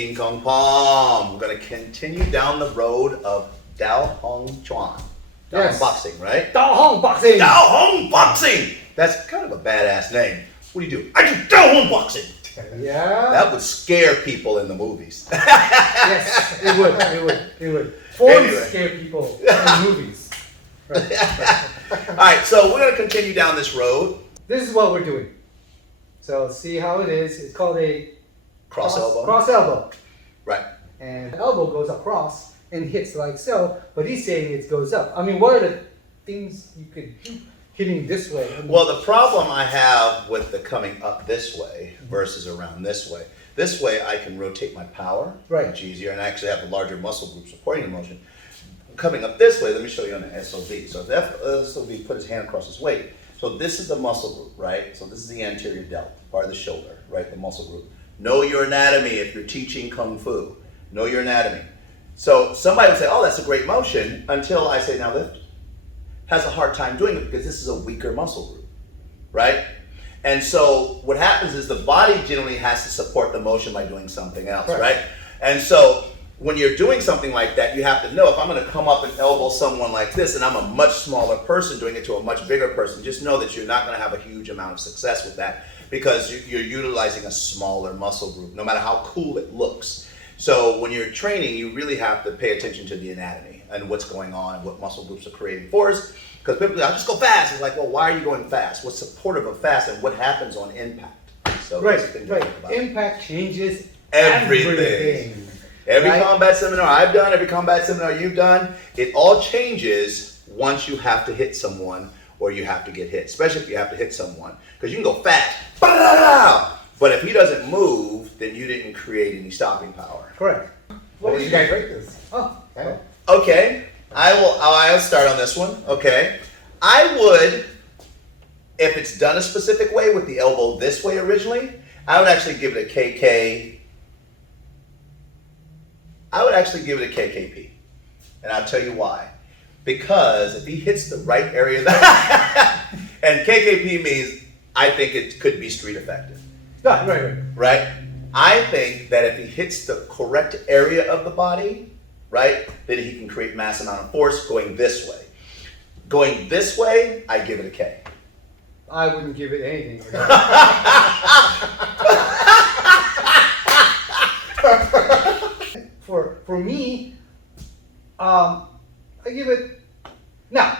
King Kong Palm. We're going to continue down the road of Dao Hong Chuan. Dao Hong Boxing, right? Dao Hong Boxing. Dao Hong Boxing. That's kind of a badass name. What do you do? I do Dao Hong Boxing. Yeah. That would scare people in the movies. Yes, it would. Forms scare people in movies. Right. All right, so we're going to continue down this road. This is what we're doing. So see how it is. It's called a Cross elbow. Cross elbow. Right. And the elbow goes across and hits like so, but he's saying it goes up. I mean, what are the things you could do hitting this way? I mean, Well, the problem I have with the coming up this way versus around this way I can rotate my power much easier, and I actually have a larger muscle group supporting the motion. Coming up this way, let me show you on the SOB. So if the SOB put his hand across his weight, so this is the muscle group, right? So this is the anterior delt, part of the shoulder, right? The muscle group. Know your anatomy if you're teaching Kung Fu. Know your anatomy. So somebody would say, oh, that's a great motion, until I say, now lift. Has a hard time doing it because this is a weaker muscle group, right? And so what happens is the body generally has to support the motion by doing something else, right? And so when you're doing something like that, you have to know if I'm going to come up and elbow someone like this, and I'm a much smaller person doing it to a much bigger person, just know that you're not going to have a huge amount of success with that because you're utilizing a smaller muscle group, no matter how cool it looks. So when you're training, you really have to pay attention to the anatomy and what's going on and what muscle groups are creating force. Because people say, I'll just go fast. It's like, well, why are you going fast? What's supportive of fast and what happens on impact? So right. Impact changes everything. Every combat seminar I've done, every combat seminar you've done, it all changes once you have to hit someone or you have to get hit, especially if you have to hit someone. Because you can go fast, but if he doesn't move, then you didn't create any stopping power. Correct. What do you guys rate this? Okay, I'll start on this one. Okay, I would, if it's done a specific way with the elbow this way originally, I would actually give it a KK. I would actually give it a KKP, and I'll tell you why. Because if he hits the right area, and KKP means I think it could be street effective. Right? I think that if he hits the correct area of the body, right, then he can create mass amount of force going this way. Going this way, I give it a K. I wouldn't give it anything. For me, I give it. Now,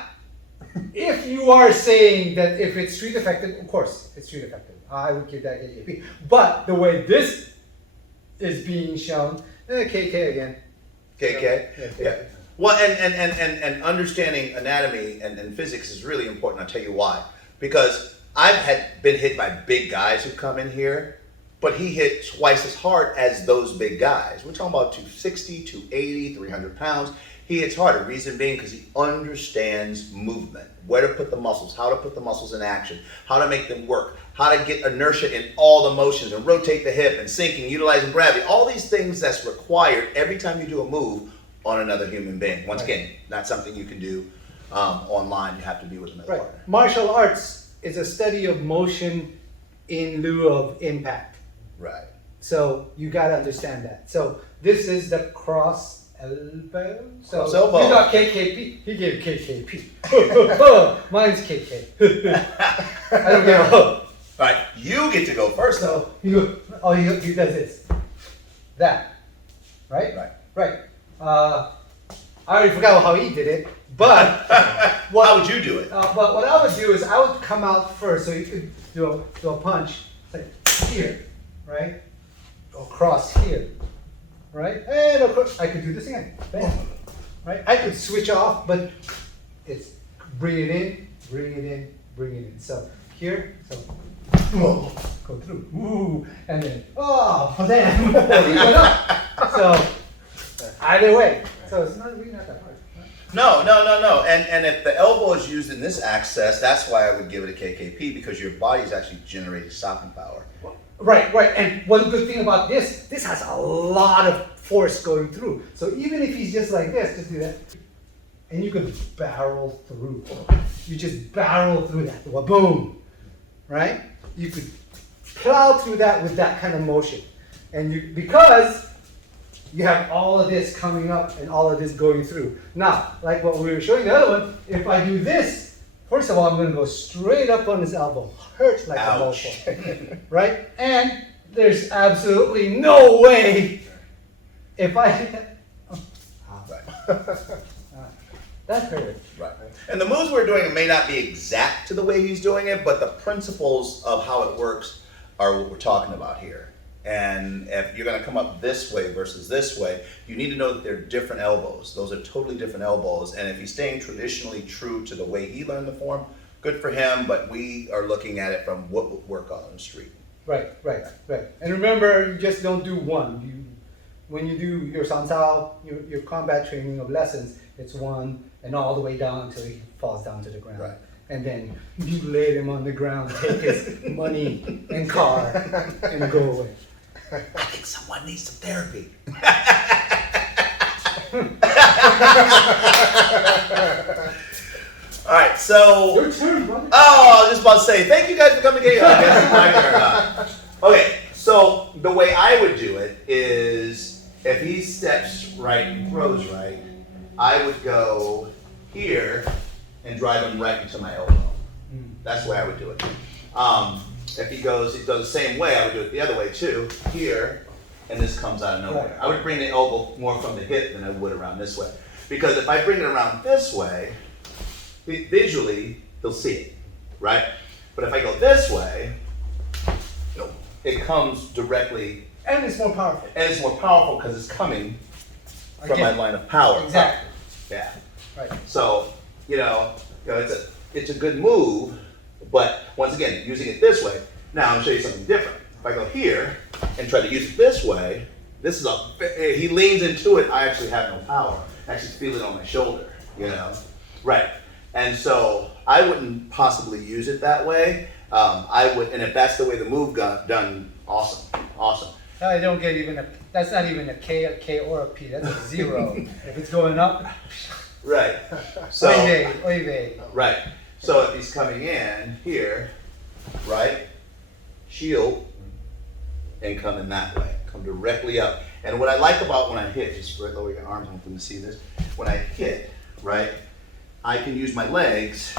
if you are saying that if it's street effective, of course it's street effective. I would give that KKP. But the way this is being shown, KK again. KK? Yeah. Well, and understanding anatomy and physics is really important. I'll tell you why. Because I've been hit by big guys who come in here, but he hit twice as hard as those big guys. We're talking about 260, 280, 300 pounds. He hits harder. Reason being because he understands movement, where to put the muscles, how to put the muscles in action, how to make them work, how to get inertia in all the motions and rotate the hip and sinking, utilizing gravity. All these things that's required every time you do a move on another human being. Once again, not something you can do online. You have to be with another partner. Martial arts is a study of motion in lieu of impact. Right. So you got to understand that. So this is the cross elbow. So cross elbow. You got KKP. He gave KKP. Mine's KK. I don't get a hook. All right, you get to go first though. He does this. That. Right? Right. I already forgot how he did it, but how would you do it? But what I would do is I would come out first, so you could do a punch like here, right? Across here, right? And of course I could do this again, bam, right? I could switch off, but it's bring it in, bring it in, bring it in. So here, so go through, ooh, and then damn, he went up. So either way, so it's not really not that hard. No. And if the elbow is used in this access, that's why I would give it a KKP, because your body is actually generating stopping power. Right. And one good thing about this has a lot of force going through. So even if he's just like this, just do that. And you can barrel through. You just barrel through that. Well, boom. Right? You could plow through that with that kind of motion. And because you have all of this coming up and all of this going through. Now, like what we were showing the other one, if I do this, first of all, I'm going to go straight up on this elbow. Hurts like a mofo, right? And there's absolutely no way if I... That hurt. Right. And the moves we're doing may not be exact to the way he's doing it, but the principles of how it works are what we're talking about here. And if you're going to come up this way versus this way, you need to know that they're different elbows. Those are totally different elbows. And if he's staying traditionally true to the way he learned the form, good for him, but we are looking at it from what would work on the street. Right. And remember, you just don't do one. When you do your sansao, your combat training of lessons, it's one and all the way down until he falls down to the ground. Right. And then you lay him on the ground, take his money and car, and go away. I think someone needs some therapy. All right, so. Your turn, brother. Oh, I was just about to say, thank you guys for coming together. I guess it's my turn. Okay, so the way I would do it is if he steps right and throws right, I would go here and drive him right into my elbow. That's the way I would do it. If he does the same way, I would do it the other way too. Here, and this comes out of nowhere. I would bring the elbow more from the hip than I would around this way. Because if I bring it around this way, visually, he'll see it, right? But if I go this way, it comes directly. And it's more powerful. And it's more powerful because it's coming from my line of power. Exactly. Yeah. Right. So, it's a good move, but once again, using it this way. Now I'm gonna show you something different. If I go here and try to use it this way, he leans into it. I actually have no power. I actually feel it on my shoulder. Right. And so I wouldn't possibly use it that way. I would, and if that's the way the move got done, awesome. I don't get that's not even a K or a P, that's a 0. If it's going up, right. So, oy vey. Right. So if he's coming in here, right, shield, and coming that way, come directly up. And what I like about when I hit, just lower your arms, hopefully you see this. When I hit, right, I can use my legs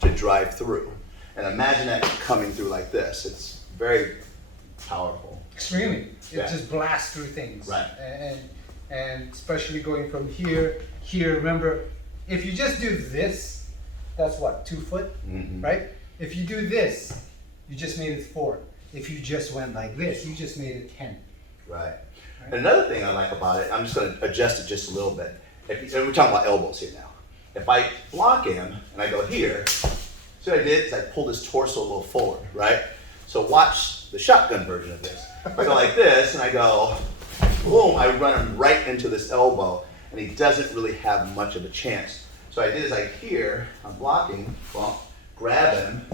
to drive through. And imagine that coming through like this. It's very powerful. Extremely. It just blasts through things. Right. And especially going from here. Remember, if you just do this, that's what, 2 foot, right? If you do this, you just made it 4. If you just went like this, you just made it 10. Right. And another thing I like about it, I'm just going to adjust it just a little bit. And we're talking about elbows here now. If I block him and I go here, see what I did is I pulled his torso a little forward, right? So watch the shotgun version of this. If I go like this and I go, boom, I run him right into this elbow and he doesn't really have much of a chance. So I did is I'm blocking, bump, grab him,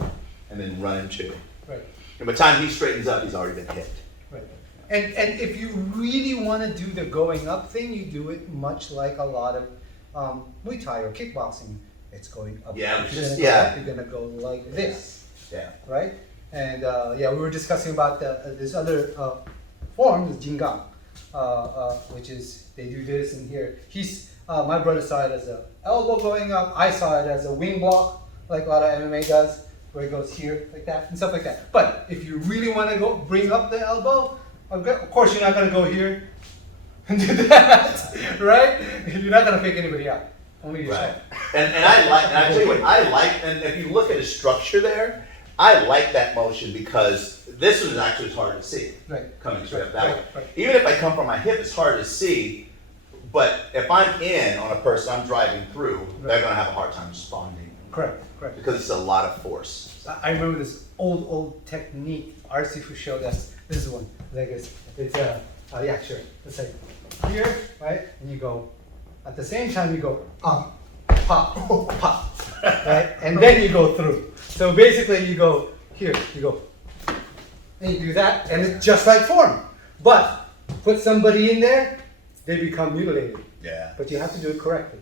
and then run him too. Right. And by the time he straightens up, he's already been hit. Right. And if you really want to do the going up thing, you do it much like a lot of Muay Thai or kickboxing. It's going up. Yeah, you're gonna go like this. Yeah. Right. And we were discussing about this other form, the Jingang, which is they do this and here. My brother saw it as an elbow going up. I saw it as a wing block, like a lot of MMA does, where it goes here like that and stuff like that. But if you really want to bring up the elbow, of course you're not gonna go here and do that, right? You're not gonna pick anybody out, only yourself. Right. And I tell you what, and if you look at the structure there, I like that motion because this one is actually hard to see. Right. Coming straight up that way. Right. Even if I come from my hip, it's hard to see. But if I'm in on a person I'm driving through, they're going to have a hard time responding. Correct. Because it's a lot of force. I remember this old technique our Sifu showed us. This is one. Like it's sure. It's like here, right? And you go, at the same time you go up, pop, pop, right? And then you go through. So basically you go here, you go, and you do that, and it's just like form. But put somebody in there, they become mutilated. Yeah. But you have to do it correctly.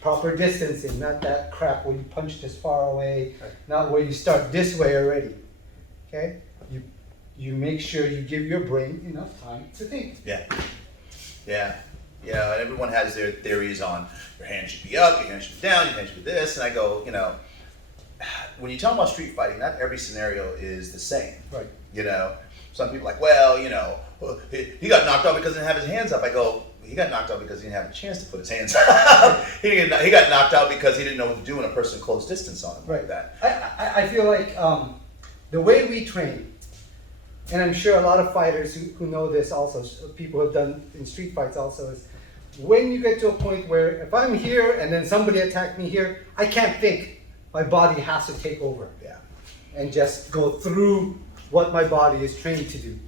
Proper distancing, not that crap where you punch this far away, not where you start this way already. Okay? You make sure you give your brain enough time to think. Yeah. Yeah. You know, and everyone has their theories on your hand should be up, your hand should be down, your hand should be this. And I go, you know, when you talk about street fighting, not every scenario is the same. Right. You know, some people are like, well, you know, he got knocked out because he didn't have his hands up. I go, he got knocked out because he didn't have a chance to put his hands up. he got knocked out because he didn't know what to do when a person close distance on him Right. like that. I feel like the way we train, and I'm sure a lot of fighters who know this also, people who have done in street fights also, is when you get to a point where if I'm here and then somebody attacked me here, I can't think. My body has to take over. Yeah. And just go through what my body is trained to do,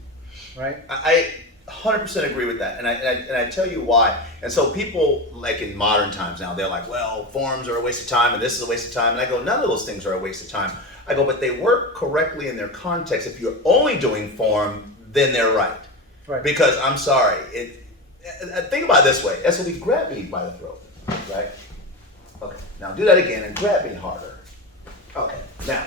right? I 100% agree with that, and I tell you why. And so people, like in modern times now, they're like, well, forms are a waste of time, and this is a waste of time. And I go, none of those things are a waste of time. I go, but they work correctly in their context. If you're only doing form, then they're right. Right. Because I'm sorry, think about it this way. SOB, grab me by the throat, right? Okay, now do that again and grab me harder. Okay, now,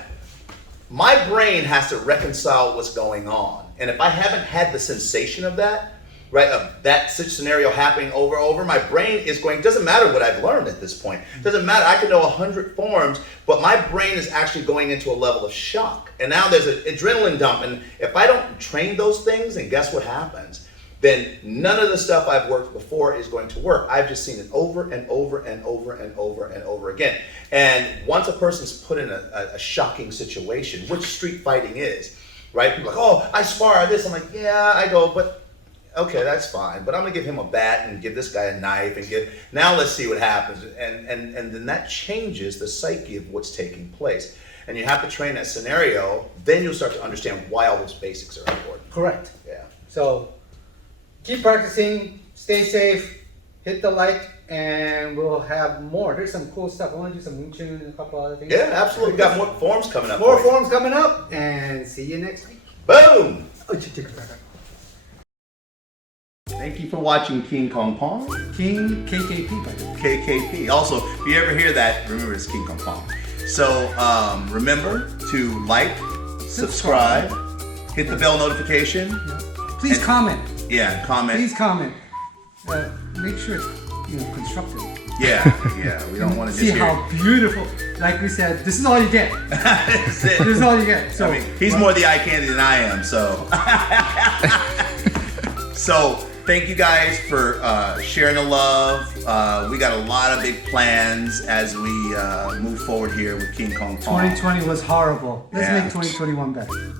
my brain has to reconcile what's going on. And if I haven't had the sensation of that, right, of that scenario happening over, my brain is going, doesn't matter what I've learned at this point. Doesn't matter, I can know 100 forms, but my brain is actually going into a level of shock. And now there's an adrenaline dump. And if I don't train those things, and guess what happens? Then none of the stuff I've worked before is going to work. I've just seen it over and over and over and over and over again. And once a person's put in a shocking situation, which street fighting is, right? People are like, oh, I spar this. I'm like, yeah, I go, but okay, that's fine. But I'm gonna give him a bat and give this guy a knife and now let's see what happens. And then that changes the psyche of what's taking place. And you have to train that scenario, then you'll start to understand why all those basics are important. Correct. Yeah. So keep practicing, stay safe, hit the like, and we'll have more. There's some cool stuff. I want to do some Wing Chun and a couple other things. Yeah, absolutely. We've got more forms coming up. More forms coming up, and see you next week. Boom! Oh, take it back. Thank you for watching King Kong Pong. King KKP, by the way. KKP. Also, if you ever hear that, remember it's King Kong Pong. So remember to like, subscribe, hit the bell notification. Yeah. Please comment. Yeah, comment. Please comment. Make sure it's constructive. Yeah. We don't want to just see hear. how beautiful. Like we said, this is all you get. That's it. This is all you get. So I mean, he's more the eye candy than I am. So, so thank you guys for sharing the love. We got a lot of big plans as we move forward here with King Kong Pong. 2020 was horrible. Let's Yeah. make 2021 better.